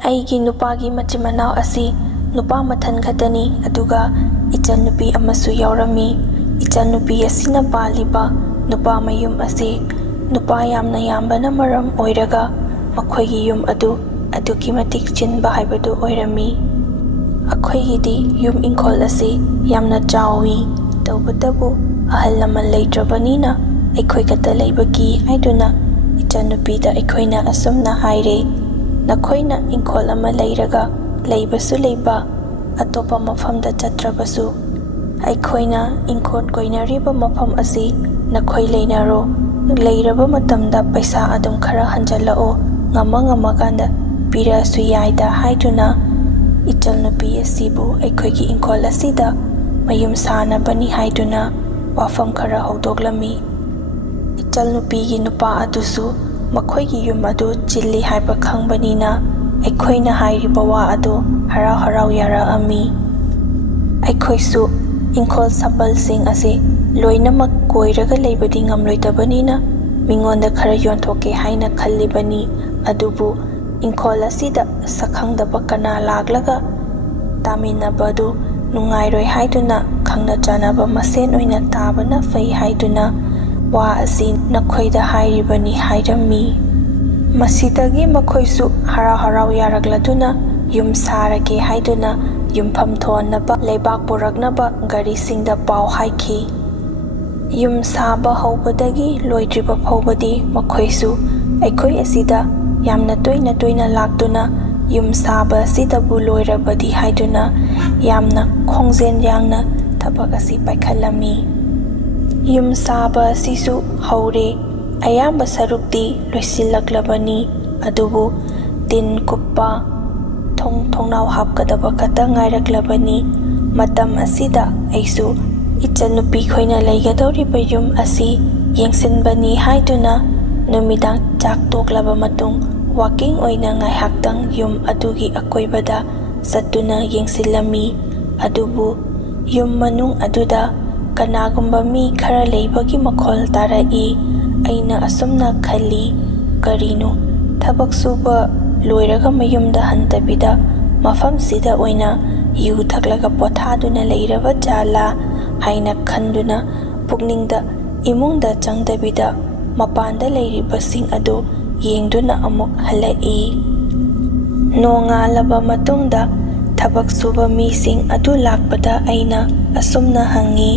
ꯑꯩꯒꯤ ꯅꯨꯄꯥꯒꯤ ꯃꯆꯤꯟ ꯃꯅꯥꯎ ꯑꯁꯤ ꯅꯨꯄꯥ ꯃꯊꯟ ꯈꯛꯇꯅꯤ, ꯑꯗꯨꯒ ꯏꯆꯟꯅꯨꯄꯤ ꯑꯃꯁꯨ ꯌꯥꯎꯔꯝꯃꯤ꯫ ꯏꯆꯟꯅꯨꯄꯤ ꯑꯁꯤꯅ ꯄꯥꯜꯂꯤꯕ ꯅꯨꯄꯥ ꯃꯌꯨꯝ ꯑꯁꯤ ꯅꯨꯄꯥ ꯌꯥꯝꯅ ꯌꯥꯝꯕꯅ ꯃꯔꯝ ꯑꯣꯏꯔꯒ ꯃꯈꯣꯏꯒꯤ ꯌꯨꯝ ꯑꯗꯨ ꯑꯗꯨꯛꯀꯤ ꯃꯇꯤꯛ ꯆꯤꯟꯕ ꯍꯥꯏꯕꯗꯨ ꯑꯣꯏꯔꯝꯃꯤ꯫ ꯑꯩꯈꯣꯏꯒꯤꯗꯤ ꯌꯨꯝ ꯏꯪꯈꯣꯜ ꯑꯁꯤ ꯌꯥꯝꯅ ꯆꯥꯎꯏ, ꯇꯧꯕꯇꯕꯨ ꯑꯍꯜ ꯂꯃꯟ ꯂꯩꯇ꯭ꯔꯕꯅꯤꯅ ꯑꯩꯈꯣꯏ ꯈꯛꯇ ꯂꯩꯕꯒꯤ ꯍꯥꯏꯗꯨꯅ ꯏꯆꯟꯅꯨꯄꯤꯗ ꯑꯩꯈꯣꯏꯅ ꯑꯁꯨꯝꯅ ꯍꯥꯏꯔꯦ, ꯅꯈꯣꯏꯅ ꯏꯪꯈꯣꯜ ꯑꯃ ꯂꯩꯔꯒ ꯂꯩꯕꯁꯨ ꯂꯩꯕ, ꯑꯇꯣꯞꯄ ꯃꯐꯝꯗ ꯆꯠꯇ꯭ꯔꯕꯁꯨ ꯑꯩꯈꯣꯏꯅ ꯏꯪꯈꯣꯜ ꯀꯣꯏꯅꯔꯤꯕ ꯃꯐꯝ ꯑꯁꯤ ꯅꯈꯣꯏ ꯂꯩꯅꯔꯣ, ꯂꯩꯔꯕ ꯃꯇꯝꯗ ꯄꯩꯁꯥ ꯑꯗꯨꯝ ꯈꯔ ꯍꯟꯖꯜꯂꯛꯑꯣ, ꯉꯝꯃꯀꯥꯟꯗ ꯄꯤꯔꯛꯑꯁꯨ ꯌꯥꯏꯗ ꯍꯥꯏꯗꯨꯅ ꯏꯆꯟꯅꯨꯄꯤ ꯑꯁꯤꯕꯨ ꯑꯩꯈꯣꯏꯒꯤ ꯏꯪꯈꯣꯜ ꯑꯁꯤꯗ ꯃꯌꯨꯝ ꯁꯥꯅꯕꯅꯤ ꯍꯥꯏꯗꯨꯅ ꯋꯥꯐꯝ ꯈꯔ ꯍꯧꯗꯣꯛꯂꯝꯃꯤ꯫ ꯏꯆꯟꯅꯨꯄꯤꯒꯤ ꯅꯨꯄꯥ ꯑꯗꯨꯁꯨ ꯃꯈꯣꯏꯒꯤ ꯌꯨꯝ ꯑꯗꯨ ꯆꯤꯜꯂꯤ ꯍꯥꯏꯕ ꯈꯪꯕꯅꯤꯅ ꯑꯩꯈꯣꯏꯅ ꯍꯥꯏꯔꯤꯕ ꯋꯥ ꯑꯗꯨ ꯍꯔꯥꯎ ꯍꯔꯥꯎ ꯌꯥꯔꯛꯑꯝꯃꯤ꯫ ꯑꯩꯈꯣꯏꯁꯨ ꯏꯪꯈꯣꯜ ꯁꯝꯕꯜꯁꯤꯡ ꯑꯁꯤ ꯂꯣꯏꯅꯃꯛ ꯀꯣꯏꯔꯒ ꯂꯩꯕꯗꯤ ꯉꯝꯂꯣꯏꯗꯕꯅꯤꯅ ꯃꯤꯉꯣꯟꯗ ꯈꯔ ꯌꯣꯟꯊꯣꯛꯀꯦ ꯍꯥꯏꯅ ꯈꯜꯂꯤꯕꯅꯤ, ꯑꯗꯨꯕꯨ ꯏꯪꯈꯣꯜ ꯑꯁꯤꯗ ꯁꯛꯈꯪꯗꯕ ꯀꯅꯥ ꯂꯥꯛꯂꯒ ꯇꯥꯃꯤꯟꯅꯕꯗꯨ ꯅꯨꯡꯉꯥꯏꯔꯣꯏ ꯍꯥꯏꯗꯨꯅ ꯈꯪꯅ ꯆꯥꯟꯅꯕ ꯃꯁꯦꯟ ꯑꯣꯏꯅ ꯇꯥꯕꯅ ꯐꯩ ꯍꯥꯏꯗꯨꯅ ꯋꯥ ꯑꯁꯤ ꯅꯈꯣꯏꯗ ꯍꯥꯏꯔꯤꯕꯅꯤ ꯍꯥꯏꯔꯝꯃꯤ꯫ ꯃꯁꯤꯗꯒꯤ ꯃꯈꯣꯏꯁꯨ ꯍꯔꯥꯎ ꯍꯔꯥꯎ ꯌꯥꯔꯛꯂꯗꯨꯅ ꯌꯨꯝ ꯁꯥꯔꯒꯦ ꯍꯥꯏꯗꯨꯅ ꯌꯨꯝꯐꯝ ꯊꯣꯟꯅꯕ ꯂꯩꯕꯥꯛ ꯄꯨꯔꯛꯅꯕ ꯒꯥꯔꯤꯁꯤꯡꯗ ꯄꯥꯎ ꯍꯥꯏꯈꯤ꯫ ꯌꯨꯝ ꯁꯥꯕ ꯍꯧꯕꯗꯒꯤ ꯂꯣꯏꯗ꯭ꯔꯤꯕ ꯐꯥꯎꯕꯗꯤ ꯃꯈꯣꯏꯁꯨ ꯑꯩꯈꯣꯏ ꯑꯁꯤꯗ ꯌꯥꯝꯅ ꯇꯣꯏꯅ ꯇꯣꯏꯅ ꯂꯥꯛꯇꯨꯅ ꯌꯨꯝ ꯁꯥꯕ ꯑꯁꯤꯗꯕꯨ ꯂꯣꯏꯔꯕꯗꯤ ꯍꯥꯏꯗꯨꯅ ꯌꯥꯝꯅ ꯈꯣꯡꯖꯦꯜ ꯌꯥꯡꯅ ꯊꯕꯛ ꯑꯁꯤ ꯄꯥꯏꯈꯠꯂꯝꯃꯤ꯫ ꯌꯨꯝ ꯁꯥꯕ ꯑꯁꯤꯁꯨ ꯍꯧꯔꯦ, ꯑꯌꯥꯝꯕ ꯁꯔꯨꯛꯇꯤ ꯂꯣꯏꯁꯤꯜꯂꯛꯂꯕꯅꯤ, ꯑꯗꯨꯕꯨ ꯇꯤꯟ ꯀꯨꯞꯄ, ꯊꯣꯡꯅꯥꯎ ꯍꯥꯞꯀꯗꯕ ꯈꯛꯇ ꯉꯥꯏꯔꯛꯂꯕꯅꯤ꯫ ꯃꯇꯝ ꯑꯁꯤꯗ ꯑꯩꯁꯨ ꯏꯆꯟꯅꯨꯄꯤ ꯈꯣꯏꯅ ꯂꯩꯒꯗꯧꯔꯤꯕ ꯌꯨꯝ ꯑꯁꯤ ꯌꯦꯡꯁꯤꯟꯕꯅꯤ ꯍꯥꯏꯗꯨꯅ ꯅꯨꯃꯤꯗꯥꯡ ꯆꯥꯛ ꯇꯣꯛꯂꯕ ꯃꯇꯨꯡ ꯋꯥꯀꯤꯡ ꯑꯣꯏꯅ ꯉꯥꯏꯍꯥꯛꯇꯪ ꯌꯨꯝ ꯑꯗꯨꯒꯤ ꯑꯀꯣꯏꯕꯗ ꯆꯠꯇꯨꯅ ꯌꯦꯡꯁꯤꯜꯂꯝꯃꯤ꯫ ꯑꯗꯨꯕꯨ ꯌꯨꯝ ꯃꯅꯨꯡ ꯑꯗꯨꯗ ꯀꯅꯥꯒꯨꯝꯕ ꯃꯤ ꯈꯔ ꯂꯩꯕꯒꯤ ꯃꯈꯣꯜ ꯇꯥꯔꯛꯏ꯫ ꯑꯩꯅ ꯑꯁꯨꯝꯅ ꯈꯜꯂꯤ, ꯀꯔꯤꯅꯣ ꯊꯕꯛ ꯁꯨꯕ ꯂꯣꯏꯔꯒ ꯃꯌꯨꯝꯗ ꯍꯟꯗꯕꯤꯗ ꯃꯐꯝꯁꯤꯗ ꯑꯣꯏꯅ ꯌꯨ ꯊꯛꯂꯒ ꯄꯣꯊꯥꯗꯨꯅ ꯂꯩꯔꯕ ꯖꯥꯠꯂꯥ ꯍꯥꯏꯅ ꯈꯟꯗꯨꯅ ꯄꯨꯛꯅꯤꯡꯗ ꯏꯃꯨꯡꯗ ꯆꯪꯗꯕꯤꯗ ꯃꯄꯥꯟꯗ ꯂꯩꯔꯤꯕꯁꯤꯡ ꯑꯗꯨ ꯌꯦꯡꯗꯨꯅ ꯑꯃꯨꯛ ꯍꯜꯂꯛꯏ꯫ ꯅꯣꯡꯉꯥꯜꯂꯕ ꯃꯇꯨꯡꯗ ꯊꯕꯛ ꯁꯨꯕ ꯃꯤꯁꯤꯡ ꯑꯗꯨ ꯂꯥꯛꯄꯗ ꯑꯩꯅ ꯑꯁꯨꯝꯅ ꯍꯪꯉꯤ,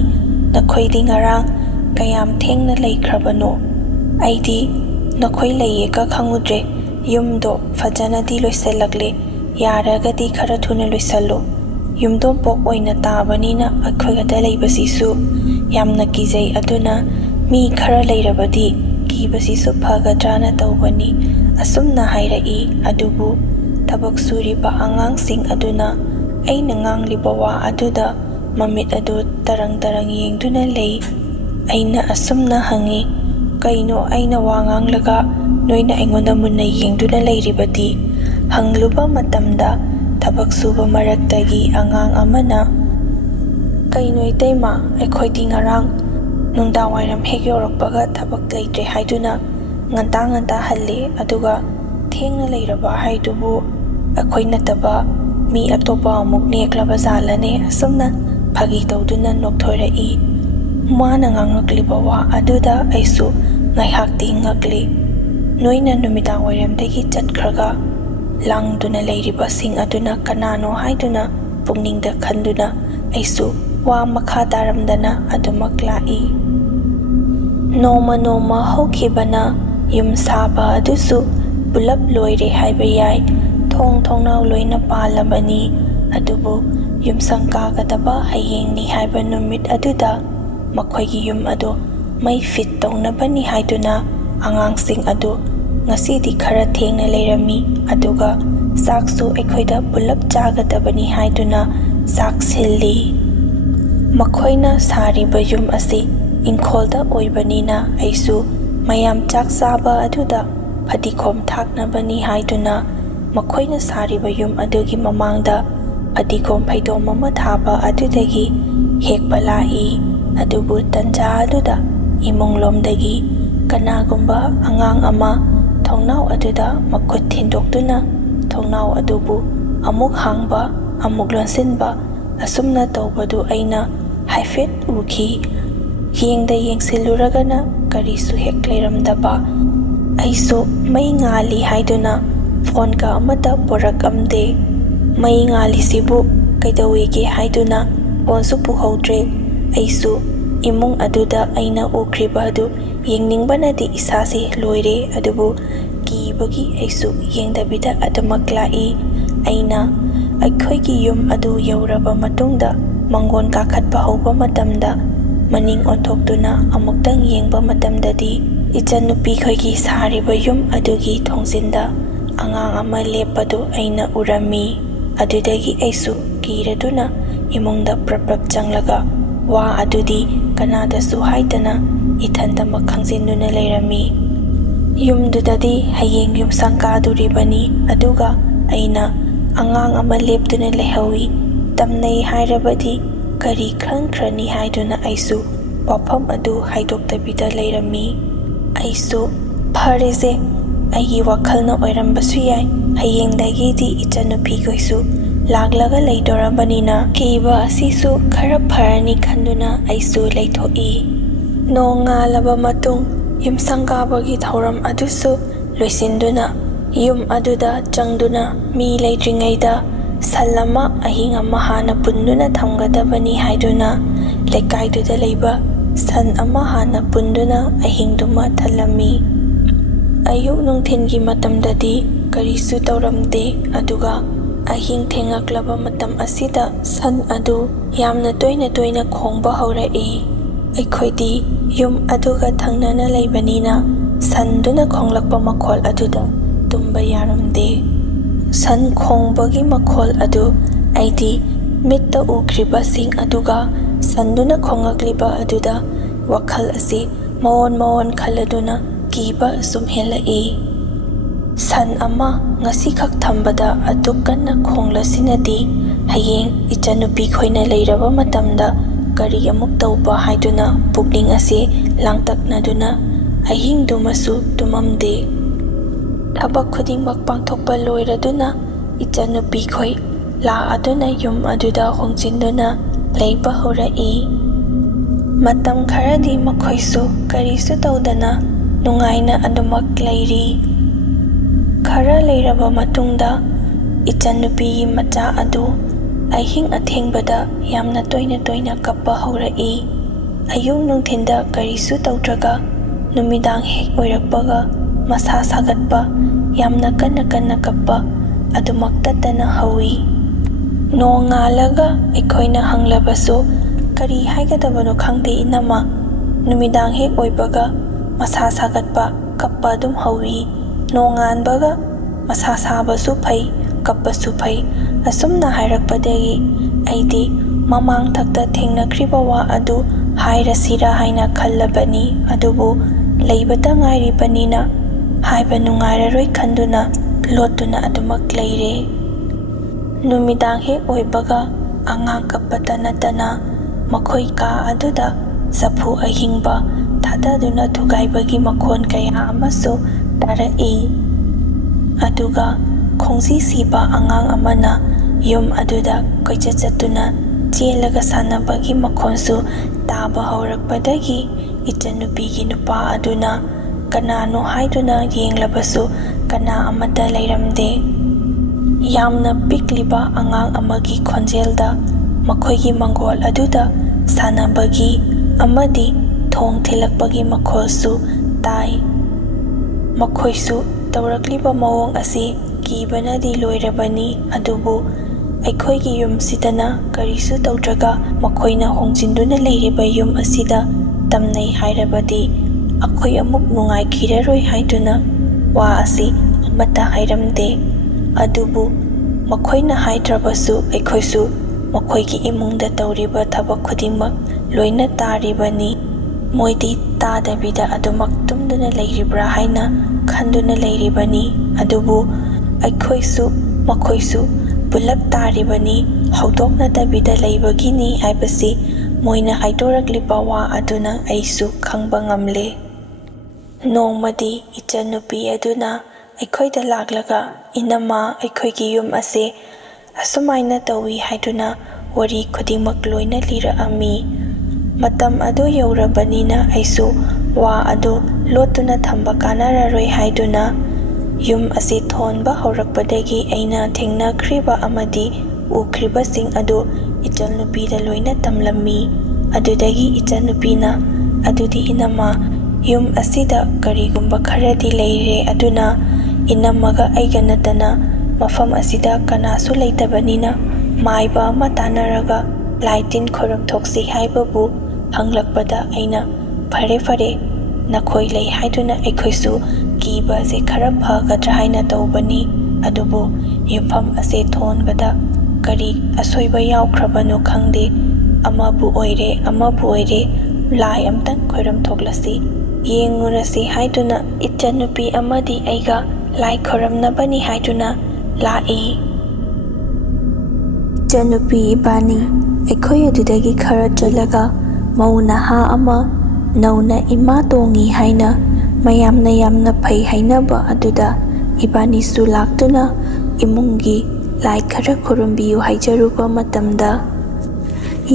ꯅꯈꯣꯏꯗꯤ ꯉꯔꯥꯡ ꯀꯌꯥꯝ ꯊꯦꯡꯅ ꯂꯩꯈ꯭ꯔꯕꯅꯣ? ꯑꯩꯗꯤ ꯅꯈꯣꯏ ꯂꯩꯌꯦꯒ ꯈꯪꯉꯨꯗ꯭ꯔꯦ, ꯌꯨꯝꯗꯣ ꯐꯖꯅꯗꯤ ꯂꯣꯏꯁꯤꯜꯂꯛꯂꯦ, ꯌꯥꯔꯒꯗꯤ ꯈꯔ ꯊꯨꯅ ꯂꯣꯏꯁꯤꯜꯂꯣ, ꯌꯨꯝꯊꯣꯡꯄꯣꯛ ꯑꯣꯏꯅ ꯇꯥꯕꯅꯤꯅ ꯑꯩꯈꯣꯏ ꯈꯛꯇ ꯂꯩꯕꯁꯤꯁꯨ ꯌꯥꯝꯅ ꯀꯤꯖꯩ, ꯑꯗꯨꯅ ꯃꯤ ꯈꯔ ꯂꯩꯔꯕꯗꯤ ꯀꯤꯕꯁꯤꯁꯨ ꯐꯒꯗ꯭ꯔꯥꯅ ꯇꯧꯕꯅꯤ ꯑꯁꯨꯝꯅ ꯍꯥꯏꯔꯛꯏ꯫ ꯑꯗꯨꯕꯨ ꯊꯕꯛ ꯁꯨꯔꯤꯕ ꯑꯉꯥꯡꯁꯤꯡ ꯑꯗꯨꯅ ꯑꯩꯅ ꯉꯥꯡꯂꯤꯕ ꯋꯥ ꯑꯗꯨꯗ ꯃꯃꯤꯠ ꯑꯗꯨ ꯇꯔꯪ ꯇꯔꯪ ꯌꯦꯡꯗꯨꯅ ꯂꯩ꯫ ꯑꯩꯅ ꯑꯁꯨꯝꯅ ꯍꯪꯉꯤ, ꯀꯩꯅꯣ ꯑꯩꯅ ꯋꯥ ꯉꯥꯡꯂꯒ ꯅꯣꯏꯅ ꯑꯩꯉꯣꯟꯗ ꯃꯨꯟꯅ ꯌꯦꯡꯗꯨꯅ ꯂꯩꯔꯤꯕꯗꯤ? ꯍꯪꯂꯨꯕ ꯃꯇꯝꯗ ꯊꯕꯛ ꯁꯨꯕ ꯃꯔꯛꯇꯒꯤ ꯑꯉꯥꯡ ꯑꯃꯅ, ꯀꯩꯅꯣ ꯏꯇꯩꯃ, ꯑꯩꯈꯣꯏꯗꯤ ꯉꯔꯥꯡ ꯅꯨꯡꯗꯥꯡꯋꯥꯏꯔꯝ ꯍꯦꯛ ꯌꯧꯔꯛꯄꯒ ꯊꯕꯛ ꯂꯩꯇ꯭ꯔꯦ ꯍꯥꯏꯗꯨꯅ ꯉꯟꯇꯥ ꯍꯜꯂꯦ, ꯑꯗꯨꯒ ꯊꯦꯡꯅ ꯂꯩꯔꯕ ꯍꯥꯏꯗꯨꯕꯨ ꯑꯩꯈꯣই ꯅꯠꯇꯕ ꯃꯤ ꯑꯇꯣꯞꯄ ꯑꯃꯨꯛ ꯅꯦꯛꯂꯕ ꯖꯥꯠꯂꯅꯦ ꯑꯁꯨꯝꯅ ꯐꯥꯒꯤ ꯇꯧꯗꯨꯅ ꯅꯣꯛꯊꯣꯔꯛꯏ꯫ ꯃꯥꯅ ꯉꯥꯡꯂꯛꯂꯤꯕ ꯋꯥ ꯑꯗꯨꯗ ꯑꯩꯁꯨ ꯉꯥꯏꯍꯥꯛꯇꯤ ꯉꯛꯂꯤ꯫ ꯅꯣꯏꯅ ꯅꯨꯃꯤꯗꯥꯡꯋꯥꯏꯔꯝꯗꯒꯤ ꯆꯠꯈ꯭ꯔꯒ ꯂꯥꯡꯗꯨꯅ ꯂꯩꯔꯤꯕꯁꯤꯡ ꯑꯗꯨꯅ ꯀꯅꯥꯅꯣ ꯍꯥꯏꯗꯨꯅ ꯄꯨꯛꯅꯤꯡꯗ ꯈꯟꯗꯨꯅ ꯑꯩꯁꯨ ꯋꯥ ꯃꯈꯥ ꯇꯥꯔꯝꯗꯅ ꯑꯗꯨꯃꯛ ꯂꯥꯛꯏ꯫ ꯅꯣꯡꯃ ꯍꯧꯈꯤꯕꯅ ꯌꯨꯝ ꯁꯥꯕ ꯑꯗꯨꯁꯨ ꯄꯨꯂꯞ ꯂꯣꯏꯔꯦ ꯍꯥꯏꯕ ꯌꯥꯏ, ꯊꯣꯡꯅꯥꯎ ꯂꯣꯏꯅ ꯄꯥꯜꯂꯕꯅꯤ, ꯑꯗꯨꯕꯨ ꯌꯨꯝꯁꯪ ꯀꯥꯒꯗꯕ ꯍꯌꯦꯡꯅꯤ ꯍꯥꯏꯕ ꯅꯨꯃꯤꯠ ꯑꯗꯨꯗ ꯃꯈꯣꯏꯒꯤ ꯌꯨꯝ ꯑꯗꯨ ꯃꯩ ꯐꯤꯠ ꯇꯧꯅꯕꯅꯤ ꯍꯥꯏꯗꯨꯅ ꯑꯉꯥꯡꯁꯤꯡ ꯑꯗꯨ ꯉꯁꯤꯗꯤ ꯈꯔ ꯊꯦꯡꯅ ꯂꯩꯔꯝꯃꯤ, ꯑꯗꯨꯒ ꯆꯥꯛꯁꯨ ꯑꯩꯈꯣꯏꯗ ꯄꯨꯂꯞ ꯆꯥꯒꯗꯕꯅꯤ ꯍꯥꯏꯗꯨꯅ ꯆꯥꯛ ꯁꯤꯜꯂꯤ꯫ ꯃꯈꯣꯏꯅ ꯁꯥꯔꯤꯕ ꯌꯨꯝ ꯑꯁꯤ ꯏꯪꯈꯣꯜꯗ ꯑꯣꯏꯕꯅꯤꯅ ꯑꯩꯁꯨ ꯃꯌꯥꯝ ꯆꯥꯛ ꯆꯥꯕ ꯑꯗꯨꯗ ꯐꯗꯤꯒꯣꯝ ꯊꯥꯛꯅꯕꯅꯤ ꯍꯥꯏꯗꯨꯅ ꯃꯈꯣꯏꯅ ꯁꯥꯔꯤꯕ ꯌꯨꯝ ꯑꯗꯨꯒꯤ ꯃꯃꯥꯡꯗ ꯐꯗꯤꯒꯣꯝ ꯐꯩꯗꯣꯝ ꯑꯃ ꯊꯥꯕ ꯑꯗꯨꯗꯒꯤ ꯍꯦꯛꯄ ꯂꯥꯛꯏ꯫ ꯑꯗꯨꯕꯨ ꯇꯟꯖꯥ ꯑꯗꯨꯗ ꯊꯣꯡꯅꯥꯎ ꯑꯗꯨꯕꯨ ꯑꯃꯨꯛ ꯍꯥꯡꯕ ꯑꯃꯨꯛ ꯂꯣꯟꯁꯤꯟꯕ ꯑꯁꯨꯝꯅ ꯇꯧꯕꯗꯨ ꯑꯩꯅ ꯍꯥꯏꯐꯦꯠ ꯎꯈꯤ꯫ ꯌꯦꯡꯗ ꯌꯦꯡꯁꯤꯜꯂꯨꯔꯒꯅ ꯀꯔꯤꯁꯨ ꯍꯦꯛ ꯂꯩꯔꯝꯗꯕ꯫ ꯑꯩꯁꯨ ꯃꯩ ꯉꯥꯜꯂꯤ ꯍꯥꯏꯗꯨꯅ ꯐꯣꯟꯒ ꯑꯃꯠꯇ ꯄꯣꯔꯛꯑꯝꯗꯦ꯫ ꯃꯩ ꯉꯥꯜꯂꯤꯁꯤꯕꯨ ꯀꯩꯗꯧꯋꯤꯒꯦ ꯍꯥꯏꯗꯨꯅ ꯐꯣꯟꯁꯨ ꯄꯨꯍꯧꯗ꯭ꯔꯦ꯫ ꯑꯩꯁꯨ ꯏꯃꯨꯡ ꯑꯗꯨꯗ ꯑꯩꯅ ꯎꯈ꯭ꯔꯤꯕ ꯑꯗꯨ ꯌꯦꯡꯅꯤꯡꯕꯅꯗꯤ ꯏꯁꯥꯁꯤ ꯂꯣꯏꯔꯦ, ꯑꯗꯨꯕꯨ ꯀꯤꯕꯒꯤ ꯑꯩꯁꯨ ꯌꯦꯡꯗꯕꯤꯗ ꯑꯗꯨꯃꯛ ꯂꯥꯛꯏ꯫ ꯑꯩꯅ ꯑꯩꯈꯣꯏꯒꯤ ꯌꯨꯝ ꯑꯗꯨ ꯌꯧꯔꯕ ꯃꯇꯨꯡꯗ ꯃꯥꯡꯒꯣꯟ ꯀꯥꯈꯠꯄ ꯍꯧꯕ ꯃꯇꯝꯗ ꯃꯅꯤꯡ ꯑꯣꯟꯊꯣꯛꯇꯨꯅ ꯑꯃꯨꯛꯇꯪ ꯌꯦꯡꯕ ꯃꯇꯝꯗꯗꯤ ꯏꯆꯟꯅꯨꯄꯤꯈꯣꯏꯒꯤ ꯁꯥꯔꯤꯕ ꯌꯨꯝ ꯑꯗꯨꯒꯤ ꯊꯣꯡꯖꯤꯟꯗ ꯑꯉꯥꯡ ꯑꯃ ꯂꯦꯞꯄꯗꯨ ꯑꯩꯅ ꯎꯔꯝꯃꯤ꯫ ꯑꯗꯨꯗꯒꯤ ꯑꯩꯁꯨ ꯀꯤꯔꯗꯨꯅ ꯏꯃꯨꯡꯗ ꯄ꯭ꯔꯞ ꯆꯪꯂꯒ ꯋꯥ ꯑꯗꯨꯗꯤ ꯀꯅꯥꯗꯁꯨ ꯍꯥꯏꯗꯅ ꯏꯊꯟꯇꯃꯛ ꯈꯪꯖꯤꯟꯗꯨꯅ ꯂꯩꯔꯝꯃꯤ꯫ ꯌꯨꯝꯗꯨꯗꯗꯤ ꯍꯌꯦꯡ ꯌꯨꯝꯁꯪ ꯀꯥꯗꯨꯔꯤꯕꯅꯤ, ꯑꯗꯨꯒ ꯑꯩꯅ ꯑꯉꯥꯡ ꯑꯃ ꯂꯦꯞꯇꯨꯅ ꯂꯩꯍꯧꯏ꯫ ꯇꯝꯅꯩ ꯍꯥꯏꯔꯕꯗꯤ ꯀꯔꯤ ꯈꯟꯈ꯭ꯔꯅꯤ ꯍꯥꯏꯗꯨꯅ ꯑꯩꯁꯨ ꯋꯥꯐꯝ ꯑꯗꯨ ꯍꯥꯏꯗꯣꯛꯇꯕꯤꯗ ꯂꯩꯔꯝꯃꯤ꯫ ꯑꯩꯁꯨ ꯐꯔꯦꯁꯦ, ꯑꯩꯒꯤ ꯋꯥꯈꯜꯅ ꯑꯣꯏꯔꯝꯕꯁꯨ ꯌꯥꯏ, ꯍꯌꯦꯡꯗꯒꯤꯗꯤ ꯏꯆꯟꯅꯨꯄꯤꯈꯣꯏꯁꯨ ꯂꯥꯛꯂꯒ ꯂꯩꯗꯣꯔꯕꯅꯤꯅ ꯀꯤꯕ ꯑꯁꯤꯁꯨ ꯈꯔ ꯐꯔꯅꯤ ꯈꯟꯗꯨꯅ ꯑꯩꯁꯨ ꯂꯩꯊꯣꯛꯏ꯫ ꯅꯣꯡ ꯉꯥꯜꯂꯕ ꯃꯇꯨꯡ ꯌꯨꯝꯁꯪ ꯀꯥꯕꯒꯤ ꯊꯧꯔꯝ ꯑꯗꯨꯁꯨ ꯂꯣꯏꯁꯤꯟꯗꯨꯅ ꯌꯨꯝ ꯑꯗꯨꯗ ꯆꯪꯗꯨꯅ ꯃꯤ ꯂꯩꯇ꯭ꯔꯤꯉꯩꯗ ꯁꯟ ꯑꯃ ꯑꯍꯤꯡ ꯑꯃ ꯍꯥꯟꯅ ꯄꯨꯟꯗꯨꯅ ꯊꯝꯒꯗꯕꯅꯤ ꯍꯥꯏꯗꯨꯅ ꯂꯩꯀꯥꯏꯗꯨꯗ ꯂꯩꯕ ꯁꯟ ꯑꯃ ꯍꯥꯟꯅ ꯄꯨꯟꯗꯨꯅ ꯑꯍꯤꯡꯗꯨꯃ ꯊꯜꯂꯝꯃꯤ꯫ ꯑꯌꯨꯛ ꯅꯨꯡꯊꯤꯟꯒꯤ ꯃꯇꯝꯗꯗꯤ ꯀꯔꯤꯁꯨ ꯇꯧꯔꯝꯗꯦ, ꯑꯗꯨꯒ ꯑꯍꯤꯡ ꯊꯦꯡꯉꯛꯂꯕ ꯃꯇꯝ ꯑꯁꯤꯗ ꯁꯟ ꯑꯗꯨ ꯌꯥꯝꯅ ꯇꯣꯏꯅ ꯇꯣꯏꯅ ꯈꯣꯡꯕ ꯍꯧꯔꯛꯏ꯫ ꯑꯩꯈꯣꯏꯗꯤ ꯌꯨꯝ ꯑꯗꯨꯒ ꯊꯪꯅꯅ ꯂꯩꯕꯅꯤꯅ ꯁꯟꯗꯨꯅ ꯈꯣꯡꯂꯛꯄ ꯃꯈꯣꯜ ꯑꯗꯨꯗ ꯇꯨꯝꯕ ꯌꯥꯔꯝꯗꯦ꯫ ꯁꯟ ꯈꯣꯡꯕꯒꯤ ꯃꯈꯣꯜ ꯑꯗꯨ ꯑꯩꯗꯤ ꯃꯤꯠꯇ ꯎꯈ꯭ꯔꯤꯕꯁꯤꯡ ꯑꯗꯨꯒ ꯁꯟꯗꯨꯅ ꯈꯣꯡꯂꯛꯂꯤꯕ ꯑꯗꯨꯗ ꯋꯥꯈꯜ ꯑꯁꯤ ꯃꯑꯣꯟ ꯃꯑꯣꯟ ꯈꯜꯂꯗꯨꯅ ꯀꯤꯕ ꯁꯨꯝ ꯍꯦꯜꯂꯛꯏ꯫ ꯁꯟ ꯑꯃ ꯉꯁꯤꯈꯛ ꯊꯝꯕꯗ ꯑꯗꯨꯛ ꯀꯟꯅ ꯈꯣꯡꯂꯁꯤꯅꯗꯤ ꯍꯌꯦꯡ ꯏꯆꯟꯅꯨꯄꯤꯈꯣꯏꯅ ꯂꯩꯔꯕ ꯃꯇꯝꯗ ꯀꯔꯤ ꯑꯃꯨꯛ ꯇꯧꯕ ꯍꯥꯏꯗꯨꯅ ꯄꯨꯛꯅꯤꯡ ꯑꯁꯤ ꯂꯥꯡꯇꯛꯅꯗꯨꯅ ꯑꯍꯤꯡꯗꯨꯃꯁꯨ ꯇꯨꯝꯃꯝꯗꯦ꯫ ꯊꯕꯛ ꯈꯨꯗꯤꯡꯃꯛ ꯄꯥꯡꯊꯣꯛꯄ ꯂꯣꯏꯔꯗꯨꯅ ꯏꯆꯟꯅꯨꯄꯤꯈꯣꯏ ꯂꯥꯛꯑꯗꯨꯅ ꯌꯨꯝ ꯑꯗꯨꯗ ꯍꯣꯡꯖꯤꯟꯗꯨꯅ ꯂꯩꯕ ꯍꯧꯔꯛꯏ꯫ ꯃꯇꯝ ꯈꯔꯗꯤ ꯃꯈꯣꯏꯁꯨ ꯀꯔꯤꯁꯨ ꯇꯧꯗꯅ ꯅꯨꯡꯉꯥꯏꯅ ꯑꯗꯨꯃꯛ ꯂꯩꯔꯤ꯫ ꯈꯔ ꯂꯩꯔꯕ ꯃꯇꯨꯡꯗ ꯏꯆꯟꯅꯨꯄꯤꯒꯤ ꯃꯆꯥ ꯑꯗꯨ ꯑꯍꯤꯡ ꯑꯊꯦꯡꯕꯗ ꯌꯥꯝꯅ ꯇꯣꯏꯅ ꯇꯣꯏꯅ ꯀꯞꯄ ꯍꯧꯔꯛꯏ꯫ ꯑꯌꯨꯛ ꯅꯨꯡꯊꯤꯟꯗ ꯀꯔꯤꯁꯨ ꯇꯧꯗ꯭ꯔꯒ ꯅꯨꯃꯤꯗꯥꯡ ꯍꯦꯛ ꯑꯣꯏꯔꯛꯄꯒ ꯃꯁꯥ ꯁꯥꯒꯠꯄ, ꯌꯥꯝꯅ ꯀꯟꯅ ꯀꯟꯅ ꯀꯞꯄ ꯑꯗꯨꯃꯛ ꯇꯠꯇꯅ ꯍꯧꯏ꯫ ꯅꯣꯡ ꯉꯥꯜꯂꯒ ꯑꯩꯈꯣꯏꯅ ꯍꯪꯂꯕꯁꯨ ꯀꯔꯤ ꯍꯥꯏꯒꯗꯕꯅꯣ ꯈꯪꯗꯦ ꯏꯅꯝꯃ, ꯅꯨꯃꯤꯗꯥꯡ ꯍꯦꯛ ꯑꯣꯏꯕꯒ ꯃꯁꯥ ꯁꯥꯒꯠꯄ, ꯀꯞꯄ ꯑꯗꯨꯝ ꯍꯧꯏ, ꯅꯣꯡ ꯉꯥꯟꯕꯒ ꯃꯁꯥ ꯁꯥꯕꯁꯨ ꯐꯩ, ꯀꯞꯄꯁꯨ ꯐꯩ, ꯑꯁꯨꯝꯅ ꯍꯥꯏꯔꯛꯄꯗꯒꯤ ꯑꯩꯗꯤ ꯃꯃꯥꯡꯊꯛꯇ ꯊꯦꯡꯅꯈ꯭ꯔꯤꯕ ꯋꯥ ꯑꯗꯨ ꯍꯥꯏꯔꯁꯤꯔꯥ ꯍꯥꯏꯅ ꯈꯜꯂꯕꯅꯤ, ꯑꯗꯨꯕꯨ ꯂꯩꯕꯇ ꯉꯥꯏꯔꯤꯕꯅꯤꯅ ꯍꯥꯏꯕ ꯅꯨꯡꯉꯥꯏꯔꯔꯣꯏ ꯈꯟꯗꯨꯅ ꯂꯣꯠꯇꯨꯅ ꯑꯗꯨꯃꯛ ꯂꯩꯔꯦ꯫ ꯅꯨꯃꯤꯗꯥꯡ ꯍꯦꯛ ꯑꯣꯏꯕꯒ ꯑꯉꯥꯡ ꯀꯞꯄꯇ ꯅꯠꯇꯅ ꯃꯈꯣꯏ ꯀꯥ ꯑꯗꯨꯗ ꯆꯐꯨ ꯑꯍꯤꯡꯕ ꯊꯥꯗꯗꯨꯅ ꯊꯨꯒꯥꯏꯕꯒꯤ ꯃꯈꯣꯟ ꯀꯌా ꯑꯃꯁꯨ ꯇꯥꯔꯛꯏ꯫ ꯑꯗꯨꯒ ꯈꯣꯡꯖꯤ ꯁꯤꯕ ꯑꯉꯥꯡ ꯑꯃꯅ ꯌꯨꯝ ꯑꯗꯨꯗ ꯀꯣꯏꯆꯠ ꯆꯠꯇꯨꯅ ꯆꯦꯜꯂꯒ ꯁꯥꯟꯅꯕꯒꯤ ꯃꯈꯣꯟꯁꯨ ꯇꯥꯕ ꯍꯧꯔꯛꯄꯗꯒꯤ ꯏꯆꯟꯅꯨꯄꯤꯒꯤ ꯅꯨꯄꯥ ꯑꯗꯨꯅ ꯀꯅꯥꯅꯣ ꯍꯥꯏꯗꯨꯅ ꯌꯦꯡꯂꯕꯁꯨ ꯀꯅꯥ ꯑꯃꯠꯇ ꯂꯩꯔꯝꯗꯦ꯫ ꯌꯥꯝꯅ ꯄꯤꯛꯂꯤꯕ ꯑꯉꯥꯡ ꯑꯃꯒꯤ ꯈꯣꯟꯖꯦꯜꯗ ꯃꯈꯣꯏꯒꯤ ꯃꯥꯡꯒꯣꯜ ꯑꯗꯨꯗ ꯁꯥꯟꯅꯕꯒꯤ ꯑꯃꯗꯤ ꯊꯣꯡ ꯊꯤꯜꯂꯛꯄꯒꯤ ꯃꯈꯣꯜꯁꯨ ꯇꯥꯏ꯫ ꯃꯈꯣꯏꯁꯨ ꯇꯧꯔꯛꯂꯤꯕ ꯃꯑꯣꯡ ꯑꯁꯤ ꯀꯤꯕꯅꯗꯤ ꯂꯣꯏꯔꯕꯅꯤ, ꯑꯗꯨꯕꯨ ꯑꯩꯈꯣꯏꯒꯤ ꯌꯨꯝꯁꯤꯗꯅ ꯀꯔꯤꯁꯨ ꯇꯧꯗ꯭ꯔꯒ ꯃꯈꯣꯏꯅ ꯍꯣꯡꯖꯤꯟꯗꯨꯅ ꯂꯩꯔꯤꯕ ꯌꯨꯝ ꯑꯁꯤꯗ ꯇꯝꯅꯩ ꯍꯥꯏꯔꯕꯗꯤ ꯑꯩꯈꯣই ꯑꯃꯨꯛ ꯅꯨꯡꯉꯥꯏꯈꯤꯔꯔꯣꯏ ꯍꯥꯏꯗꯨꯅ ꯋꯥ ꯑꯁꯤ ꯑꯃꯠꯇ ꯍꯥꯏꯔꯝꯗꯦ꯫ ꯑꯗꯨꯕꯨ ꯃꯈꯣꯏꯅ ꯍꯥꯏꯗ꯭ꯔꯕꯁꯨ ꯑꯩꯈꯣꯏꯁꯨ ꯃꯈꯣꯏꯒꯤ ꯏꯃꯨꯡꯗ ꯇꯧꯔꯤꯕ ꯊꯕꯛ ꯈꯨꯗꯤꯡꯃꯛ ꯂꯣꯏꯅ ꯇꯥꯔꯤꯕꯅꯤ꯫ ꯃꯣꯏꯗꯤ ꯇꯥꯗꯕꯤꯗ ꯑꯗꯨꯃꯛ ꯇꯨꯝꯗꯨꯅ ꯂꯩꯔꯤꯕ꯭ꯔꯥ ꯍꯥꯏꯅ ꯈꯟꯗꯨꯅ ꯂꯩꯔꯤꯕꯅꯤ, ꯑꯗꯨꯕꯨ ꯑꯩꯈꯣꯏꯁꯨ ꯃꯈꯣꯏꯁꯨ ꯄꯨꯂꯞ ꯇꯥꯔꯤꯕꯅꯤ, ꯍꯧꯗꯣꯛꯅꯗꯕꯤꯗ ꯂꯩꯕꯒꯤꯅꯤ ꯍꯥꯏꯕꯁꯤ ꯃꯣꯏꯅ ꯍꯥꯏꯗꯣꯔꯛꯂꯤꯕ ꯋꯥ ꯑꯗꯨꯅ ꯑꯩꯁꯨ ꯈꯪꯕ ꯉꯝꯂꯦ꯫ ꯅꯣꯡꯃꯗꯤ ꯏꯆꯟꯅꯨꯄꯤ ꯑꯗꯨꯅ ꯑꯩꯈꯣꯏꯗ ꯂꯥꯛꯂꯒ "ꯏꯅꯝꯃ, ꯑꯩꯈꯣꯏꯒꯤ ꯌꯨꯝ ꯑꯁꯤ ꯑꯁꯨꯃꯥꯏꯅ ꯇꯧꯏ" ꯍꯥꯏꯗꯨꯅ ꯋꯥꯔꯤ ꯈꯨꯗꯤꯡꯃꯛ ꯂꯣꯏꯅ ꯂꯤꯔꯛꯑꯝꯃꯤ꯫ ꯃꯇꯝ ꯑꯗꯨ ꯌꯧꯔꯕꯅꯤꯅ ꯑꯩꯁꯨ ꯋꯥ ꯑꯗꯨ ꯂꯣꯠꯇꯨꯅ ꯊꯝꯕ ꯀꯥꯟꯅꯔꯔꯣꯏ ꯍꯥꯏꯗꯨꯅ ꯌꯨꯝ ꯑꯁꯤ ꯊꯣꯟꯕ ꯍꯧꯔꯛꯄꯗꯒꯤ ꯑꯩꯅ ꯊꯦꯡꯅꯈ꯭ꯔꯤꯕ ꯑꯃꯗꯤ ꯎꯈ꯭ꯔꯤꯕꯁꯤꯡ ꯑꯗꯨ ꯏꯆꯟꯅꯨꯄꯤꯗ ꯂꯣꯏꯅ ꯇꯝꯂꯝꯃꯤ꯫ ꯑꯗꯨꯗꯒꯤ ꯏꯆꯟꯅꯨꯄꯤꯅ "ꯑꯗꯨꯗꯤ ꯏꯅꯝꯃ, ꯌꯨꯝ ꯑꯁꯤꯗ ꯀꯔꯤꯒꯨꯝꯕ ꯈꯔꯗꯤ ꯂꯩꯔꯦ, ꯑꯗꯨꯅ ꯏꯅꯝꯃꯒ ꯑꯩꯒ ꯅꯠꯇꯅ ꯃꯐꯝ ꯑꯁꯤꯗ ꯀꯅꯥꯁꯨ ꯂꯩꯇꯕꯅꯤꯅ ꯃꯥꯏꯕ ꯑꯃ తాꯅꯔꯒ ꯂꯥꯏ-ꯇꯤꯟ ꯈꯣꯏꯔꯝꯊꯣꯛꯁꯤ" ꯍꯥꯏꯕꯕꯨ ꯍꯪꯂꯛꯄꯗ ꯑꯩꯅ "ꯐꯔꯦ ꯐꯔꯦ, ꯅꯈꯣꯏ ꯂꯩ ꯍꯥꯏꯗꯨꯅ ꯑꯩꯈꯣꯏꯁꯨ ꯀꯤꯕ ꯑꯁꯤ ꯈꯔ ꯐꯒꯗ꯭ꯔꯥ ꯍꯥꯏꯅ ꯇꯧꯕꯅꯤ꯫ ꯑꯗꯨꯕꯨ ꯌꯨꯝꯐꯝ ꯑꯁꯤ ꯊꯣꯟꯕꯗ ꯀꯔꯤ ꯑꯁꯣꯏꯕ ꯌꯥꯎꯈ꯭ꯔꯕꯅꯣ ꯈꯪꯗꯦ, ꯑꯃꯕꯨ ꯑꯣꯏꯔꯦ ꯑꯃꯕꯨ ꯑꯣꯏꯔꯦ, ꯂꯥꯏ ꯑꯝꯇꯪ ꯈꯣꯏꯔꯝꯊꯣꯛꯂꯁꯤ, ꯌꯦꯡꯉꯨꯔꯁꯤ" ꯍꯥꯏꯗꯨꯅ ꯏꯆꯟꯅꯨꯄꯤ ꯑꯃꯗꯤ ꯑꯩꯒ ꯂꯥꯏ ꯈꯣꯏꯔꯝꯅꯕꯅꯤ ꯍꯥꯏꯗꯨꯅ ꯂꯥꯛꯏ꯫ ꯏꯆꯟꯅꯨꯄꯤ ꯏꯕꯥꯅꯤ ꯑꯩꯈꯣꯏ ꯑꯗꯨꯗꯒꯤ ꯈꯔ ꯆꯠꯂꯒ ꯃꯧ ꯅꯍꯥ ꯑꯃ ꯅꯧꯅ ꯏꯃꯥ ꯇꯣꯡꯉꯤ ꯍꯥꯏꯅ ꯃꯌꯥꯝꯅ ꯌꯥꯝꯅ ꯐꯩ ꯍꯥꯏꯅꯕ ꯑꯗꯨꯗ ꯏꯕꯥꯅꯤꯁꯨ ꯂꯥꯛꯇꯨꯅ ꯏꯃꯨꯡꯒꯤ ꯂꯥꯏ ꯈꯔ ꯈꯨꯔꯨꯝꯕꯤꯌꯨ ꯍꯥꯏꯖꯔꯨꯕ ꯃꯇꯝꯗ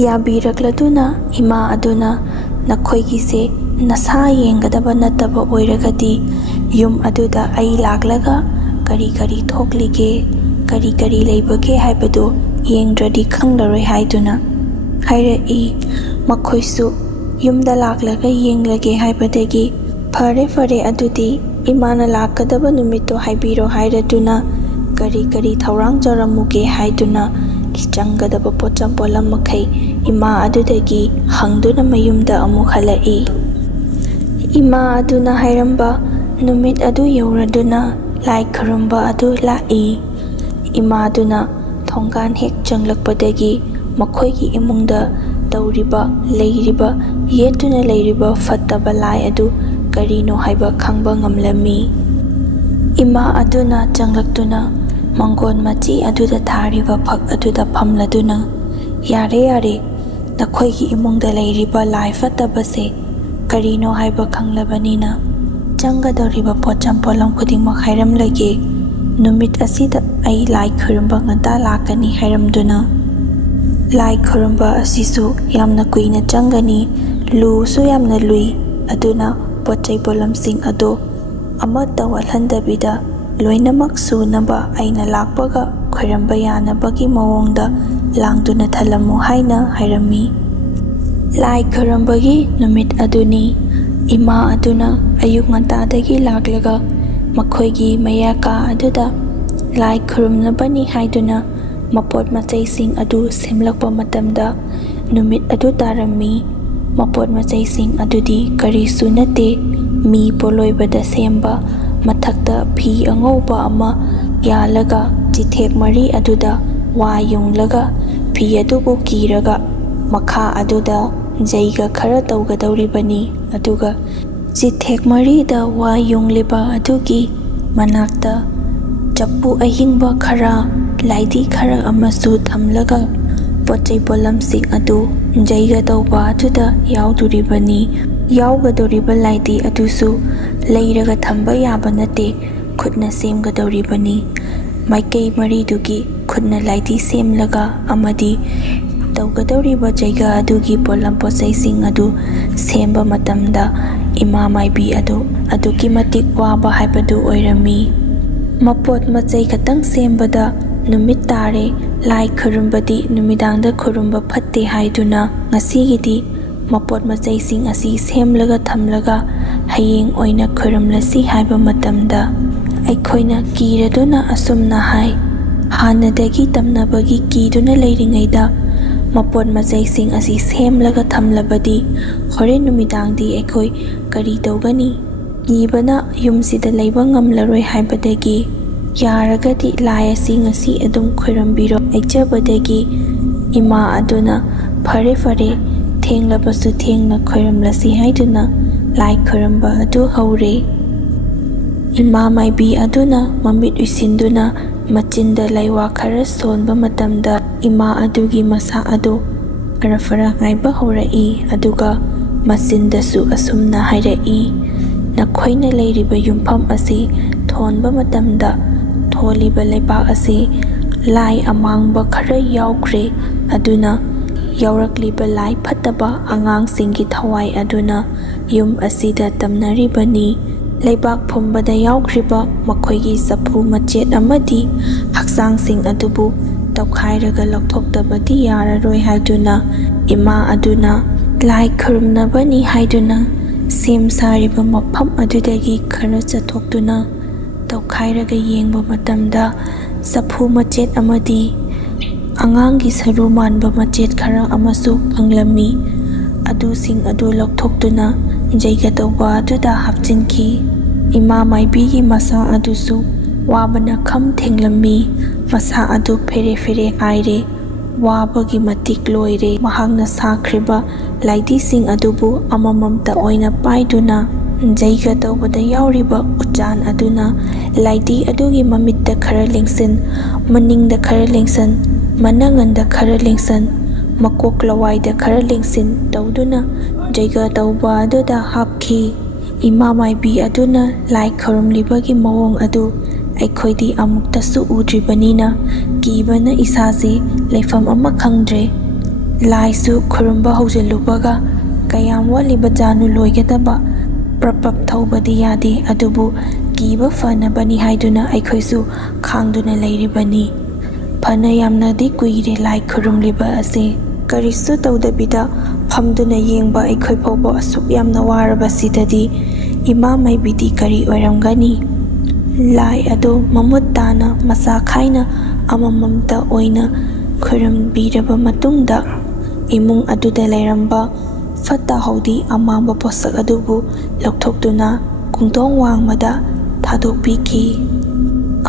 ꯌꯥꯕꯤꯔꯛꯂꯗꯨꯅ ꯏꯃꯥ ꯑꯗꯨꯅ "ꯅꯈꯣꯏꯒꯤꯁꯦ ꯅꯁꯥ ꯌꯦꯡꯒꯗꯕ ꯅꯠꯇꯕ ꯑꯣꯏꯔꯒꯗꯤ ꯌꯨꯝ ꯑꯗꯨꯗ ꯑꯩ ꯂꯥꯛꯂꯒ ꯀꯔꯤ ꯀꯔꯤ ꯊꯣꯛꯂꯤꯒꯦ, ꯀꯔꯤ ꯀꯔꯤ ꯂꯩꯕꯒꯦ ꯍꯥꯏꯕꯗꯨ ꯌꯦꯡꯗ꯭ꯔꯗꯤ ꯈꯪꯂꯔꯣꯏ" ꯍꯥꯏꯗꯨꯅ ꯍꯥꯏꯔꯛꯏ꯫ ꯃꯈꯣꯏꯁꯨ ꯌꯨꯝꯗ ꯂꯥꯛꯂꯒ ꯌꯦꯡꯂꯒꯦ ꯍꯥꯏꯕꯗꯒꯤ "ꯐꯔꯦ ꯐꯔꯦ, ꯑꯗꯨꯗꯤ ꯏꯃꯥꯅ ꯂꯥꯛꯀꯗꯕ ꯅꯨꯃꯤꯠꯇꯣ ꯍꯥꯏꯕꯤꯔꯣ" ꯍꯥꯏꯔꯗꯨꯅ ꯀꯔꯤ ꯀꯔꯤ ꯊꯧꯔꯥꯡ ꯇꯧꯔꯝꯃꯨꯒꯦ ꯍꯥꯏꯗꯨꯅ ꯆꯪꯒꯗꯕ ꯄꯣꯠꯆꯝ ꯄꯣꯠꯂꯝ ꯃꯈꯩ ꯏꯃꯥ ꯑꯗꯨꯗꯒꯤ ꯍꯪꯗꯨꯅ ꯃꯌꯨꯝꯗ ꯑꯃꯨꯛ ꯍꯜꯂꯛꯏ꯫ ꯏꯃꯥ ꯑꯗꯨꯅ ꯍꯥꯏꯔꯝꯕ ꯅꯨꯃꯤꯠ ꯑꯗꯨ ꯌꯧꯔꯗꯨꯅ ꯂꯥꯏ ꯈꯨꯔꯨꯝꯕ ꯑꯗꯨ ꯂꯥꯛꯏ꯫ ꯏꯃꯥꯗꯨꯅ ꯊꯣꯡꯒꯥꯟ ꯍꯦꯛ ꯆꯪꯂꯛꯄꯗꯒꯤ ꯃꯈꯣꯏꯒꯤ ꯏꯃꯨꯡꯗ ꯇꯧꯔꯤꯕ, ꯂꯩꯔꯤꯕ, ꯌꯦꯠꯇꯨꯅ ꯂꯩꯔꯤꯕ ꯐꯠꯇꯕ ꯂꯥꯏ ꯑꯗꯨ ꯀꯔꯤꯅꯣ ꯍꯥꯏꯕ ꯈꯪꯕ ꯉꯝꯂꯝꯃꯤ꯫ ꯏꯃꯥ ꯑꯗꯨꯅ ꯆꯪꯂꯛꯇꯨꯅ ꯃꯥꯡꯒꯣꯟ ꯃꯆꯤ ꯑꯗꯨꯗ ꯊꯥꯔꯤꯕ ꯐꯛ ꯑꯗꯨꯗ ꯐꯝꯂꯗꯨꯅ "ꯌꯥꯔꯦ ꯌꯥꯔꯦ, ꯅꯈꯣꯏꯒꯤ ꯏꯃꯨꯡꯗ ꯂꯩꯔꯤꯕ ꯂꯥꯏ ꯐꯠꯇꯕꯁꯦ ꯀꯔꯤꯅꯣ ꯍꯥꯏꯕ ꯈꯪꯂꯕꯅꯤꯅ ꯆꯪꯒꯗꯧꯔꯤꯕ ꯄꯣꯠꯆꯝ ꯄꯣꯠꯂꯝ ꯈꯨꯗꯤꯡꯃꯛ ꯍꯥꯏꯔꯝꯂꯒꯦ, ꯅꯨꯃꯤꯠ ꯑꯁꯤꯗ ꯑꯩ ꯂꯥꯏ ꯈꯨꯔꯨꯝꯕ ꯉꯟꯇꯥ ꯂꯥꯛꯀꯅꯤ" ꯍꯥꯏꯔꯝꯗꯨꯅ ꯂꯥꯏ ꯈꯨꯔꯨꯝꯕ ꯑꯁꯤꯁꯨ ꯌꯥꯝꯅ ꯀꯨꯏꯅ ꯆꯪꯒꯅꯤ, ꯂꯨꯁꯨ ꯌꯥꯝꯅ ꯂꯨꯏ, ꯑꯗꯨꯅ ꯄꯣꯠꯆꯩ ꯄꯣꯠꯂꯝꯁꯤꯡ ꯑꯗꯨ ꯑꯃꯠꯇ ꯋꯥꯠꯍꯟꯗꯕꯤꯗ ꯂꯣꯏꯅꯃꯛ ꯁꯨꯅꯕ ꯑꯩꯅ ꯂꯥꯛꯄꯒ ꯈꯣꯏꯔꯝꯕ ꯌꯥꯅꯕꯒꯤ ꯃꯑꯣꯡꯗ ꯂꯥꯡꯗꯨꯅ ꯊꯜꯂꯝꯃꯨ ꯍꯥꯏꯅ ꯍꯥꯏꯔꯝꯃꯤ꯫ ꯂꯥꯏ ꯈꯨꯔꯨꯝꯕꯒꯤ ꯅꯨꯃꯤꯠ ꯑꯗꯨꯅꯤ꯫ ꯏꯃꯥ ꯑꯗꯨꯅ ꯑꯌꯨꯛ ꯉꯟꯇꯥꯗꯒꯤ ꯂꯥꯛꯂꯒ ꯃꯈꯣꯏꯒꯤ ꯃꯌꯥ ꯀꯥ ꯑꯗꯨꯗ ꯂꯥꯏ ꯈꯨꯔꯨꯝꯅꯕꯅꯤ ꯍꯥꯏꯗꯨꯅ ꯃꯄꯣꯠ ꯃꯆꯩꯁꯤꯡ ꯑꯗꯨ ꯁꯦꯝꯂꯛꯄ ꯃꯇꯝꯗ ꯅꯨꯃꯤꯠ ꯑꯗꯨ ꯇꯥꯔꯝꯃꯤ꯫ ꯃꯄꯣꯠ ꯃꯆꯩꯁꯤꯡ ꯑꯗꯨꯗꯤ ꯀꯔꯤꯁꯨ ꯅꯠꯇꯦ, ꯃꯤ ꯄꯣꯂꯣꯏꯕꯗ ꯁꯦꯝꯕ, ꯃꯊꯛꯇ ꯐꯤ ꯑꯉꯧꯕ ꯑꯃ ꯌꯥꯜꯂꯒ ꯆꯤꯊꯦꯛ ꯃꯔꯤ ꯑꯗꯨꯗ ꯋꯥ ꯌꯨꯡꯂꯒ ꯐꯤ ꯑꯗꯨꯕꯨ ꯀꯤꯔꯒ ꯃꯈꯥ ꯑꯗꯨꯗ ꯖꯩꯒ ꯈꯔ ꯇꯧꯒꯗꯧꯔꯤꯕꯅꯤ꯫ ꯑꯗꯨꯒ ꯆꯤꯊꯦꯛ ꯃꯔꯤꯗ ꯋꯥ ꯌꯨꯡꯂꯤꯕ ꯑꯗꯨꯒꯤ ꯃꯅꯥꯛꯇ ꯆꯐꯨ ꯑꯍꯤꯡꯕ ꯈꯔ, ꯂꯥꯏꯙꯤ ꯈꯔ ꯑꯃꯁꯨ ꯊꯝꯂꯒ ꯄꯣꯠꯆꯩ ꯄꯣꯠꯂꯝꯁꯤꯡ ꯑꯗꯨ ꯖꯩꯒ ꯇꯧꯕ ꯑꯗꯨꯗ ꯌꯥꯎꯗꯣꯔꯤꯕꯅꯤ꯫ ꯌꯥꯎꯒꯗꯧꯔꯤꯕ ꯂꯥꯏꯙꯤ ꯑꯗꯨꯁꯨ ꯂꯩꯔꯒ ꯊꯝꯕ ꯌꯥꯕ ꯅꯠꯇꯦ, ꯈꯨꯠꯅ ꯁꯦꯝꯒꯗꯧꯔꯤꯕꯅꯤ꯫ ꯃꯥꯏꯀꯩ ꯃꯔꯤꯗꯨꯒꯤ ꯈꯨꯠꯅ ꯂꯥꯏꯙꯤ ꯁꯦꯝꯂꯒ ꯑꯃꯗꯤ ꯇꯧꯒꯗꯧꯔꯤꯕ ꯖꯩꯒ ꯑꯗꯨꯒꯤ ꯄꯣꯠꯂꯝ ꯄꯣꯠꯆꯩꯁꯤꯡ ꯑꯗꯨ ꯁꯦꯝꯕ ꯃꯇꯝꯗ ꯏꯃꯥ ꯃꯥꯏꯕꯤ ꯑꯗꯨ ꯑꯗꯨꯛꯀꯤ ꯃꯇꯤꯛ ꯋꯥꯕ ꯍꯥꯏꯕꯗꯨ ꯑꯣꯏꯔꯝꯃꯤ꯫ ꯃꯄꯣꯠ ꯃꯆꯩ ꯈꯛꯇꯪ ꯁꯦꯝꯕꯗ ꯅꯨꯃꯤꯠ ꯇꯥꯔꯦ, ꯂꯥꯏ ꯈꯨꯔꯨꯝꯕꯗꯤ ꯅꯨꯃꯤꯗꯥꯡꯗ ꯈꯨꯔꯨꯝꯕ ꯐꯠꯇꯦ ꯍꯥꯏꯗꯨꯅ ꯉꯁꯤꯒꯤꯗꯤ ꯃꯄꯣꯠ ꯃꯆꯩꯁꯤꯡ ꯑꯁꯤ ꯁꯦꯝꯂꯒ ꯊꯝꯂꯒ ꯍꯌꯦꯡ ꯑꯣꯏꯅ ꯈꯨꯔꯨꯝꯂꯁꯤ ꯍꯥꯏꯕ ꯃꯇꯝꯗ ꯑꯩꯈꯣꯏꯅ ꯀꯤꯔꯗꯨꯅ ꯑꯁꯨꯝꯅ ꯍꯥꯏ꯫ ꯍꯥꯟꯅꯗꯒꯤ ꯇꯝꯅꯕꯒꯤ ꯀꯤꯗꯨꯅ ꯂꯩꯔꯤꯉꯩꯗ ꯃꯄꯣꯠ ꯃꯆꯩꯁꯤꯡ ꯑꯁꯤ ꯁꯦꯝꯂꯒ ꯊꯝꯂꯕꯗꯤ ꯍꯣꯔꯦꯟ ꯅꯨꯃꯤꯗꯥꯡꯗꯤ ꯑꯩꯈꯣꯏ ꯀꯔꯤ ꯇꯧꯒꯅꯤ? ꯀꯤꯕꯅ ꯌꯨꯝꯁꯤꯗ ꯂꯩꯕ ꯉꯝꯂꯔꯣꯏ ꯍꯥꯏꯕꯗꯒꯤ "ꯌꯥꯔꯒꯗꯤ ꯂꯥꯏ ꯑꯁꯤ ꯉꯁꯤ ꯑꯗꯨꯝ ꯈꯣꯏꯔꯝꯕꯤꯔꯣ" ꯍꯥꯏꯖꯕꯗꯒꯤ ꯏꯃꯥ ꯑꯗꯨꯅ "ꯐꯔꯦ ꯐꯔꯦ, ꯊꯦꯡꯂꯕꯁꯨ ꯊꯦꯡꯅ ꯈꯣꯏꯔꯝꯂꯁꯤ" ꯍꯥꯏꯗꯨꯅ ꯂꯥꯏ ꯈꯨꯔꯨꯝꯕ ꯑꯗꯨ ꯍꯧꯔꯦ꯫ ꯏꯃꯥ ꯃꯥꯏꯕꯤ ꯑꯗꯨꯅ ꯃꯃꯤꯠ ꯎꯏꯁꯤꯟꯗꯨꯅ ꯃꯆꯤꯟꯗ ꯂꯩꯋꯥ ꯈꯔ ꯁꯣꯟꯕ ꯃꯇꯝꯗ ꯏꯃꯥ ꯑꯗꯨꯒꯤ ꯃꯁꯥ ꯑꯗꯨ ꯑꯔꯐꯔ ꯉꯥꯏꯕ ꯍꯧꯔꯛꯏ꯫ ꯑꯗꯨꯒ ꯃꯆꯤꯟꯗꯁꯨ ꯑꯁꯨꯝꯅ ꯍꯥꯏꯔꯛꯏ, "ꯅꯈꯣꯏꯅ ꯂꯩꯔꯤꯕ ꯌꯨꯝꯐꯝ ꯑꯁꯤ ꯊꯣꯟꯕ ꯃꯇꯝꯗ ꯊꯣꯜꯂꯤꯕ ꯂꯩꯕꯥꯛ ꯑꯁꯤ ꯂꯥꯏ ꯑꯃꯥꯡꯕ ꯈꯔ ꯌꯥꯎꯈ꯭ꯔꯦ, ꯑꯗꯨꯅ ꯌꯥꯎꯔꯛꯂꯤꯕ ꯂꯥꯏ ꯐꯠꯇꯕ ꯑꯉꯥꯡꯁꯤꯡꯒꯤ ꯊꯋꯥꯏ ꯑꯗꯨꯅ ꯌꯨꯝ ꯑꯁꯤꯗ ꯇꯝꯅꯔꯤꯕꯅꯤ꯫ ꯂꯩꯕꯥꯛ ꯐꯨꯝꯕꯗ ꯌꯥꯎꯈ꯭ꯔꯤꯕ ꯃꯈꯣꯏꯒꯤ ꯆꯐꯨ ꯃꯆꯦꯠ ꯑꯃꯗꯤ ꯍꯛꯆꯥꯡꯁꯤꯡ ꯑꯗꯨꯕꯨ ꯇꯧꯈꯥꯏꯔꯒ ꯂꯧꯊꯣꯛꯇꯕꯗꯤ ꯌꯥꯔꯔꯣꯏ ꯍꯥꯏꯗꯨꯅ ꯏꯃꯥ ꯑꯗꯨꯅ ꯂꯥꯏ ꯈꯨꯔꯨꯝꯅꯕꯅꯤ ꯍꯥꯏꯗꯨꯅ ꯁꯦꯝ ꯁꯥꯔꯤꯕ ꯃꯐꯝ ꯑꯗꯨꯗꯒꯤ ꯈꯔ ꯆꯠꯊꯣꯛꯇꯨꯅ ꯇꯧꯈꯥꯏꯔꯒ ꯌꯦꯡꯕ ꯃꯇꯝꯗ ꯆꯐꯨ ꯃꯆꯦꯠ ꯑꯃꯗꯤ ꯑꯉꯥꯡꯒꯤ ꯁꯔꯨ ꯃꯥꯟꯕ ꯃꯆꯦꯠ ꯈꯔ ꯑꯃꯁꯨ ꯐꯪꯂꯝꯃꯤ꯫ ꯑꯗꯨꯁꯤꯡ ꯑꯗꯨ ꯂꯧꯊꯣꯛꯇꯨꯅ ꯖꯩꯒ ꯇꯧꯕ ꯑꯗꯨꯗ ꯍꯥꯞꯆꯤꯟꯈꯤ꯫ ꯏꯃꯥ ꯃꯥꯏꯕꯤꯒꯤ ꯃꯁꯥ ꯑꯗꯨꯁꯨ ꯋꯥꯕꯅ ꯈꯝ ꯊꯦꯡꯂꯝꯃꯤ꯫ ꯃꯁꯥ ꯑꯗꯨ ꯐꯦꯔꯦ ꯐꯦꯔꯦ ꯍꯥꯏꯔꯦ, ꯋꯥꯕꯒꯤ ꯃꯇꯤꯛ ꯂꯣꯏꯔꯦ꯫ ꯃꯍꯥꯛꯅ ꯁꯥꯈ꯭ꯔꯤꯕ ꯂꯥꯏꯙꯤꯁꯤꯡ ꯑꯗꯨꯕꯨ ꯑꯃꯃꯝꯇ ꯑꯣꯏꯅ パꯏꯗꯨꯅ ꯖꯩꯒ ꯇꯧꯕꯗ ꯌꯥꯎꯔꯤꯕ ꯎꯆꯥꯟ ꯑꯗꯨꯅ ꯂꯥꯏꯙꯤ ꯑꯗꯨꯒꯤ ꯃꯃꯤꯠꯇ ꯈꯔ ꯂꯦꯡꯁꯤꯟ, ꯃꯅꯤꯡꯗ ꯈꯔ ꯂꯦꯡꯁꯤꯟ, ꯃꯅꯉꯟꯗ ꯈꯔ ꯂꯦꯡꯁꯤꯟ, ꯃꯀꯣꯛ ꯂꯋꯥꯏꯗ ꯈꯔ ꯂꯦꯡꯁꯤꯟ ꯇꯧꯗꯨꯅ ꯖꯩꯒ ꯇꯧꯕ ꯑꯗꯨꯗ ꯍꯥꯞꯈꯤ꯫ ꯏꯃꯥ ꯃꯥꯏꯕꯤ ꯑꯗꯨꯅ ꯂꯥꯏ ꯈꯨꯔꯨꯝꯂꯤꯕꯒꯤ ꯃꯑꯣꯡ ꯑꯗꯨ ꯑꯩꯈꯣꯏꯗꯤ ꯑꯃꯨꯛꯇꯁꯨ ꯎꯗ꯭ꯔꯤꯕꯅꯤꯅ ꯀꯤꯕꯅ ꯏꯁꯥꯁꯤ ꯂꯩꯐꯝ ꯑꯃ ꯈꯪꯗ꯭ꯔꯦ꯫ ꯂꯥꯏꯁꯨ ꯈꯨꯔꯨꯝꯕ ꯍꯧꯖꯤꯜꯂꯨꯕꯒ ꯀꯌꯥꯝ ꯋꯥꯠꯂꯤꯕꯖꯥꯠꯅꯣ ꯂꯣꯏꯒꯗꯕ? ꯄ꯭ꯔꯞ ꯊꯧꯕꯗꯤ ꯌꯥꯗꯦ, ꯑꯗꯨꯕꯨ ꯀꯤꯕ ꯐꯅꯕꯅꯤ ꯍꯥꯏꯗꯨꯅ ꯑꯩꯈꯣꯏꯁꯨ ꯈꯥꯡꯗꯨꯅ ꯂꯩꯔꯤꯕꯅꯤ꯫ ꯐꯅ ꯌꯥꯝꯅꯗꯤ ꯀꯨꯏꯔꯦ ꯂꯥꯏ ꯈꯨꯔꯨꯝꯂꯤꯕ ꯑꯁꯤ꯫ ꯀꯔꯤꯁꯨ ꯇꯧꯗꯕꯤꯗ ꯐꯝꯗꯨꯅ ꯌꯦꯡꯕ ꯑꯩꯈꯣꯏ ꯐꯥꯎꯕ ꯑꯁꯨꯛ ꯌꯥꯝꯅ ꯋꯥꯔꯕꯁꯤꯗꯗꯤ ꯏꯃꯥ ꯃꯥꯏꯕꯤꯗꯤ ꯀꯔꯤ ꯑꯣꯏꯔꯝꯒꯅꯤ? ꯂꯥꯏ ꯑꯗꯨ ꯃꯃꯨꯠ ꯇꯥꯅ ꯃꯆꯥ ꯈꯥꯏꯅ ꯑꯃꯃꯝꯇ ꯑꯣꯏꯅ ꯈꯨꯔꯨꯝꯕꯤꯔꯕ ꯃꯇꯨꯡꯗ ꯏꯃꯨꯡ ꯑꯗꯨꯗ ꯂꯩꯔꯝꯕ ꯐꯠꯇ ꯍꯥꯎꯊꯤ ꯑꯃꯥꯡꯕ ꯄꯣꯠꯁꯛ ꯑꯗꯨꯕꯨ ꯂꯧꯊꯣꯛꯇꯨꯅ ꯀꯨꯡꯊꯣꯡ ꯋꯥꯡꯃꯗ ꯊꯥꯗꯣꯛꯄꯤꯈꯤ꯫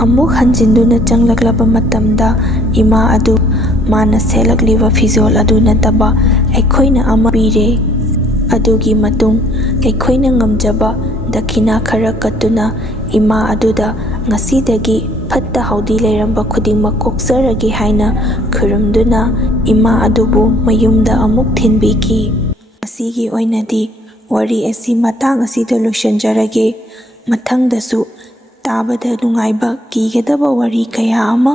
ꯑꯃꯨꯛ ꯍꯟꯖꯤꯟꯗꯨꯅ ꯆꯪꯂꯛꯂꯕ ꯃꯇꯝꯗ ꯏꯃꯥ ꯑꯗꯨ ꯃꯥꯅ ꯁꯦꯠꯂꯛꯂꯤꯕ ꯐꯤꯖꯣꯜ ꯑꯗꯨ ꯅꯠꯇꯕ ꯑꯩꯈꯣꯏꯅ ꯑꯃ ꯄꯤꯔꯦ꯫ ꯑꯗꯨꯒꯤ ꯃꯇꯨꯡ ꯑꯩꯈꯣꯏꯅ ꯉꯝꯖꯕ ꯗꯈꯤꯅꯥ ꯈꯔ ꯀꯠꯇꯨꯅ ꯏꯃꯥ ꯑꯗꯨꯗ ꯉꯁꯤꯗꯒꯤ ꯐꯠꯇ ꯍꯥꯎꯊꯤ ꯂꯩꯔꯝꯕ ꯈꯨꯗꯤꯡꯃꯛ ꯀꯣꯛꯆꯔꯒꯦ ꯍꯥꯏꯅ ꯈꯨꯔꯨꯝꯗꯨꯅ ꯏꯃꯥ ꯑꯗꯨꯕꯨ ꯃꯌꯨꯝꯗ ꯑꯃꯨꯛ ꯊꯤꯟꯕꯤꯈꯤ꯫ ꯉꯁꯤꯒꯤ ꯑꯣꯏꯅꯗꯤ ꯋꯥꯔꯤ ꯑꯁꯤ ꯃꯇꯥꯡ ꯑꯁꯤꯗ ꯂꯣꯏꯁꯤꯟꯖꯔꯒꯦ꯫ ꯃꯊꯪꯗꯁꯨ ꯇꯥꯕꯗ ꯅꯨꯡꯉꯥꯏꯕ, ꯀꯤꯒꯗꯕ ꯋꯥꯔꯤ ꯀꯌꯥ ꯑꯃ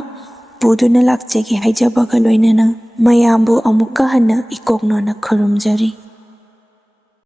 ꯄꯨꯗꯨꯅ ꯂꯥꯛꯆꯒꯦ ꯍꯥꯏꯖꯕꯒ ꯂꯣꯏꯅꯅ ꯃꯌꯥꯝꯕꯨ ꯑꯃꯨꯛꯀ ꯍꯟꯅ ꯏꯀꯣꯛꯅꯅ ꯈꯨꯔꯨꯝꯖꯔꯤ꯫